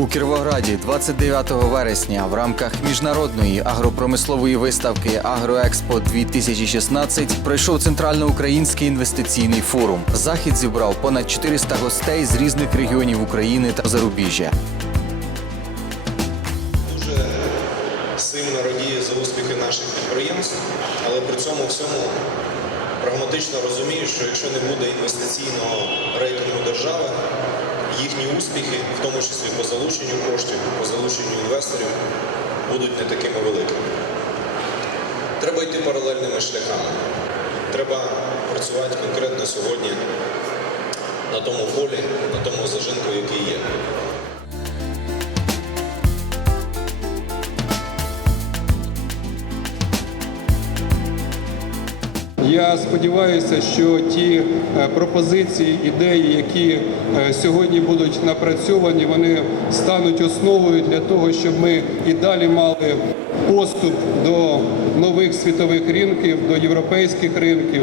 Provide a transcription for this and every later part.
У Кіровограді 29 вересня в рамках міжнародної агропромислової виставки Агроекспо 2016 пройшов центральноукраїнський інвестиційний форум. Захід зібрав понад 400 гостей з різних регіонів України та зарубіжжя. дуже сильно радію за успіхи наших підприємств, але при цьому всьому прагматично розумію, що якщо не буде інвестиційного рейтингу держави, їхні успіхи, в тому числі по залученню коштів, по залученню інвесторів, будуть не такими великими. Треба йти паралельними шляхами. Треба працювати конкретно сьогодні на тому полі, на тому зажинку, який є. Я сподіваюся, що ті е, пропозиції, ідеї, які е, сьогодні будуть напрацьовані, вони стануть основою для того, щоб ми і далі мали поступ до нових світових ринків, до європейських ринків.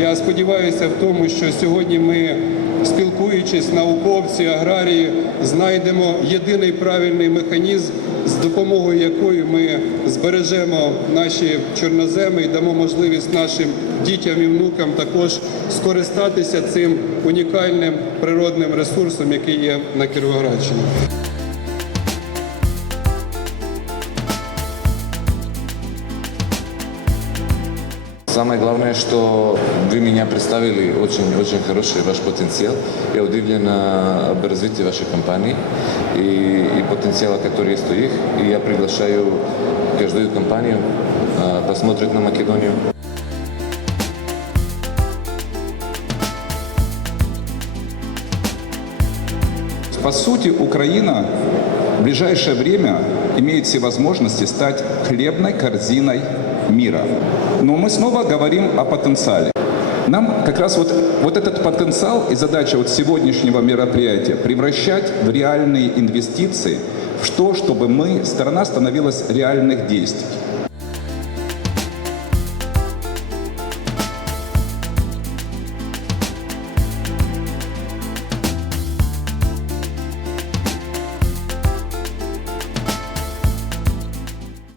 Я сподіваюся в тому, що сьогодні ми, спілкуючись, науковці, аграрії, знайдемо єдиний правильний механізм, з допомогою якої ми збережемо наші чорноземи і дамо можливість нашим дітям і внукам також скористатися цим унікальним природним ресурсом, який є на Кіровоградщині. Самое главное, что вы меня представили очень-очень хороший ваш потенциал. Я удивлен а, об развитии вашей компании и, и потенциала, который есть у них. И я приглашаю каждую компанию а, посмотреть на Македонию. По сути, Украина в ближайшее время имеет все возможности стать хлебной корзиной мира. Но мы снова говорим о потенциале. Нам как раз вот, вот этот потенциал и задача вот сегодняшнего мероприятия превращать в реальные инвестиции, в то, чтобы мы, страна становилась реальных действий.